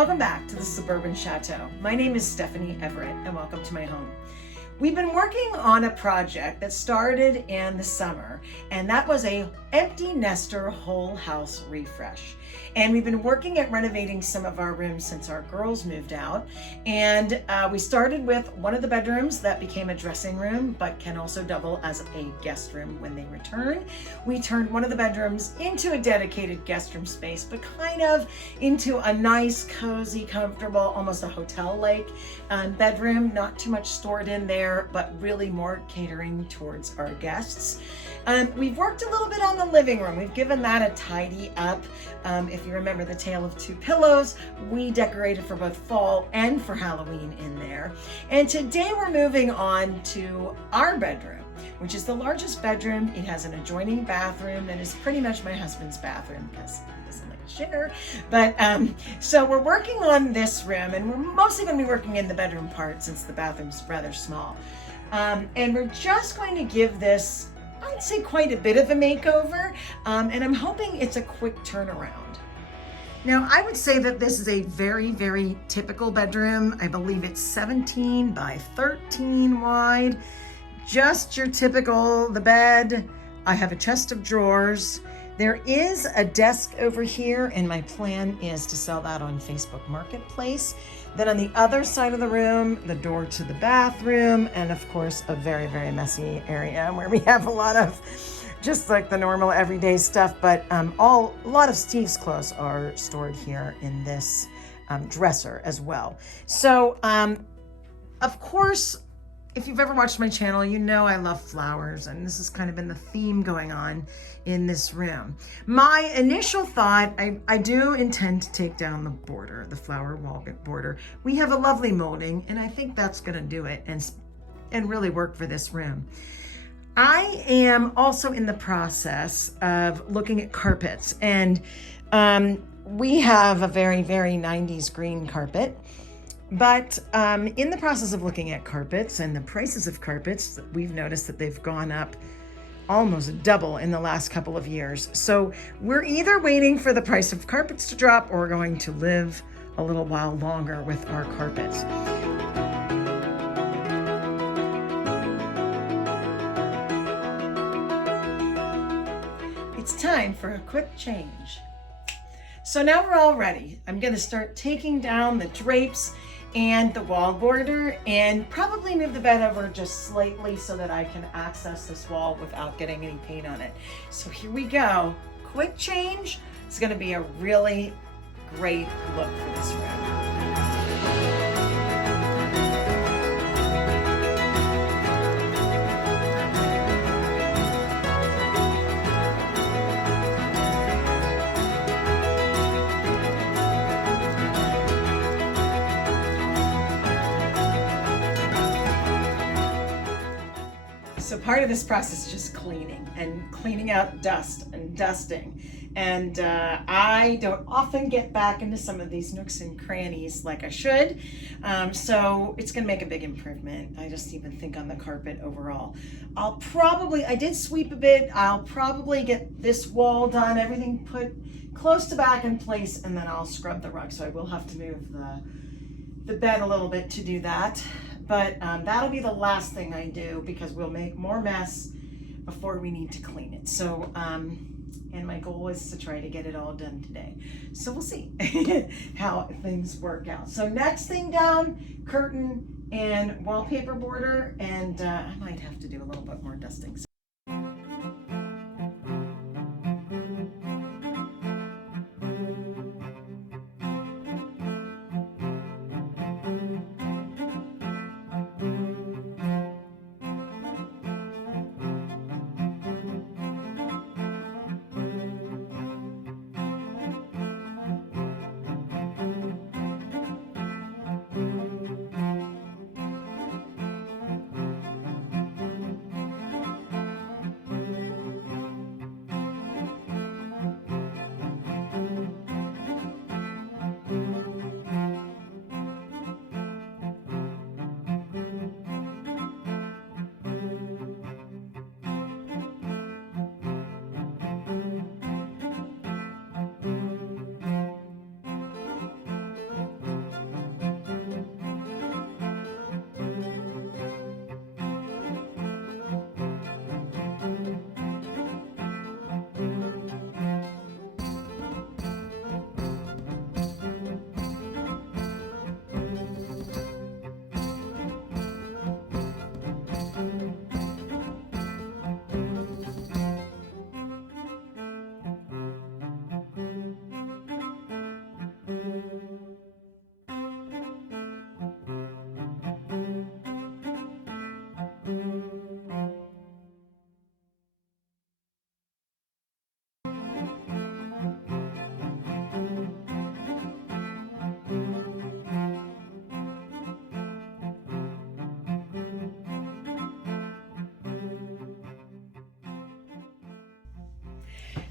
Welcome back to the Suburban Chateau. My name is Stephanie Everett and welcome to my home. We've been working on a project that started in the summer, and that was a empty nester whole house refresh. And we've been working at renovating some of our rooms since our girls moved out. And we started with one of the bedrooms that became a dressing room, but can also double as a guest room when they return. We turned one of the bedrooms into a dedicated guest room space, but kind of into a nice, cozy, comfortable, almost a hotel-like bedroom. Not too much stored in there, but really more catering towards our guests. We've worked a little bit on the living room. We've given that a tidy up. If you remember the Tale of Two Pillows, we decorated for both fall and for Halloween in there. And today we're moving on to our bedroom, which is the largest bedroom. It has an adjoining bathroom that is pretty much my husband's bathroom because he doesn't like to share. But so we're working on this room, and we're mostly going to be working in the bedroom part since the bathroom's rather small. And we're just going to give this, I'd say, quite a bit of a makeover, and I'm hoping it's a quick turnaround. Now, I would say that this is a very, very typical bedroom. I believe it's 17 by 13 wide. Just your typical, the bed. I have a chest of drawers. There is a desk over here, and my plan is to sell that on Facebook Marketplace. Then on the other side of the room, the door to the bathroom, and of course, a very, very messy area where we have a lot of just like the normal everyday stuff, but a lot of Steve's clothes are stored here in this dresser as well. So, of course, if you've ever watched my channel, you know I love flowers, and this has kind of been the theme going on in this room. My initial thought, I do intend to take down the border, the flower wall border. We have a lovely molding, and I think that's gonna do it and really work for this room. I am also in the process of looking at carpets, and we have a very, very 90s green carpet. But in the process of looking at carpets and the prices of carpets, we've noticed that they've gone up almost double in the last couple of years. So we're either waiting for the price of carpets to drop, or we're going to live a little while longer with our carpets. It's time for a quick change. So now we're all ready. I'm going to start taking down the drapes and the wall border, and probably move the bed over just slightly so that I can access this wall without getting any paint on it. So here we go. Quick change. It's going to be a really great look for this room. So part of this process is just cleaning out dust and dusting. And I don't often get back into some of these nooks and crannies like I should. So it's gonna make a big improvement. I just even think on the carpet overall. I did sweep a bit. I'll probably get this wall done, everything put close to back in place, and then I'll scrub the rug. So I will have to move the bed a little bit to do that. But that'll be the last thing I do, because we'll make more mess before we need to clean it. So, and my goal is to try to get it all done today. So we'll see how things work out. So next thing down, curtain and wallpaper border, and I might have to do a little bit more dusting.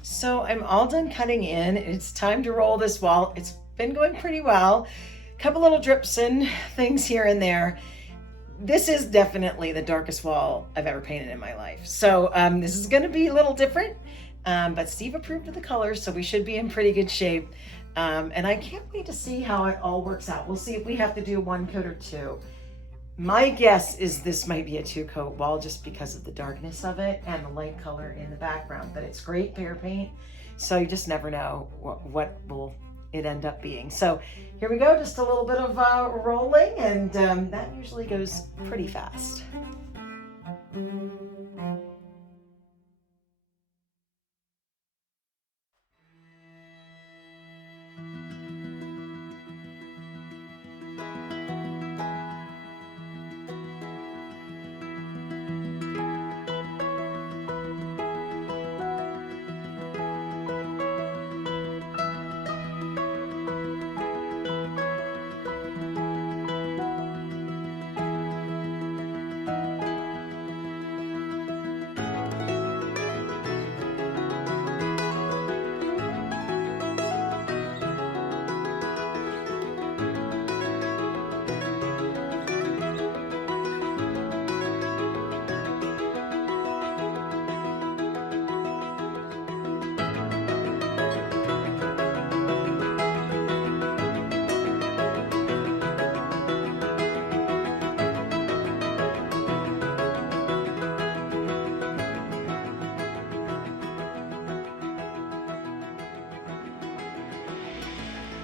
So I'm all done cutting in. It's time to roll this wall. It's been going pretty well. A couple little drips and things here and there. This is definitely the darkest wall I've ever painted in my life. So this is going to be a little different, but Steve approved of the colors, so we should be in pretty good shape. And I can't wait to see how it all works out. We'll see if we have to do one coat or two. My guess is this might be a 2-coat wall just because of the darkness of it and the light color in the background, but it's great Behr paint. So you just never know what will it end up being. So here we go, just a little bit of rolling, and that usually goes pretty fast.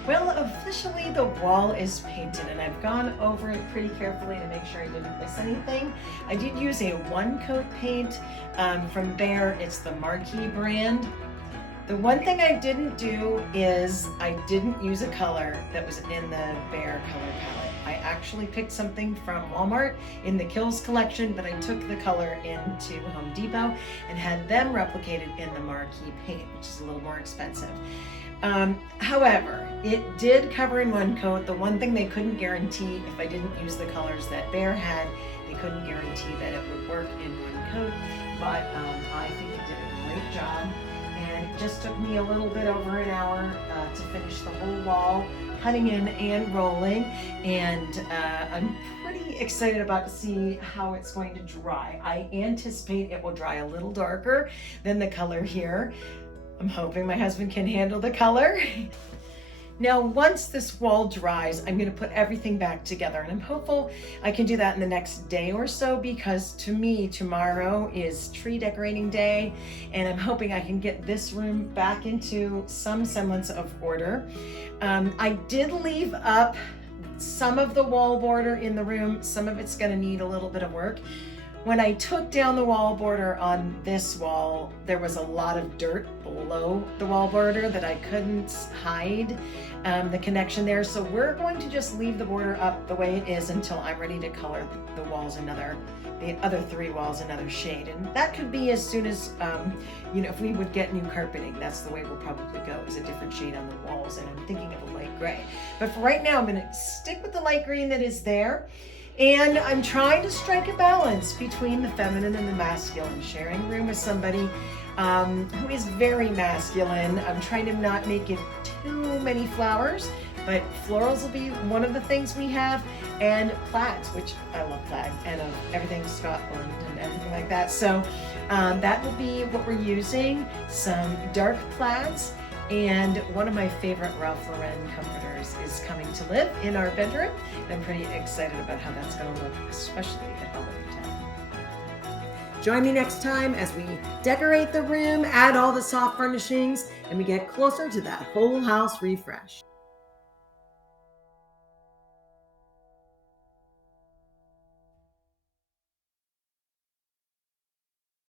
Well, officially the wall is painted, and I've gone over it pretty carefully to make sure I didn't miss anything. I did use a 1-coat paint from Behr. It's the Marquee brand. The one thing I didn't do is I didn't use a color that was in the Behr color palette. I actually picked something from Walmart in the Kills collection, but I took the color into Home Depot and had them replicated in the Marquee paint, which is a little more expensive. However, it did cover in 1 coat. The one thing they couldn't guarantee, if I didn't use the colors that Behr had, they couldn't guarantee that it would work in 1 coat, but I think it did a great job. And it just took me a little bit over an hour to finish the whole wall, cutting in and rolling, and I'm pretty excited about to see how it's going to dry. I anticipate it will dry a little darker than the color here. I'm hoping my husband can handle the color. Now, once this wall dries, I'm going to put everything back together, and I'm hopeful I can do that in the next day or so, because to me, tomorrow is tree decorating day, and I'm hoping I can get this room back into some semblance of order. I did leave up some of the wall border in the room. Some of it's going to need a little bit of work. When I took down the wall border on this wall, there was a lot of dirt below the wall border that I couldn't hide the connection there. So we're going to just leave the border up the way it is until I'm ready to color the walls the other 3 walls another shade. And that could be as soon as, if we would get new carpeting, that's the way we'll probably go, is a different shade on the walls. And I'm thinking of a light gray. But for right now, I'm going to stick with the light green that is there. And I'm trying to strike a balance between the feminine and the masculine, sharing a room with somebody who is very masculine. I'm trying to not make it too many flowers, but florals will be one of the things we have, and plaids, which I love plaid, and everything Scotland and everything like that. So that will be what we're using, some dark plaids. And one of my favorite Ralph Lauren comforters is coming to live in our bedroom. I'm pretty excited about how that's going to look, especially at holiday time. Join me next time as we decorate the room, add all the soft furnishings, and we get closer to that whole house refresh.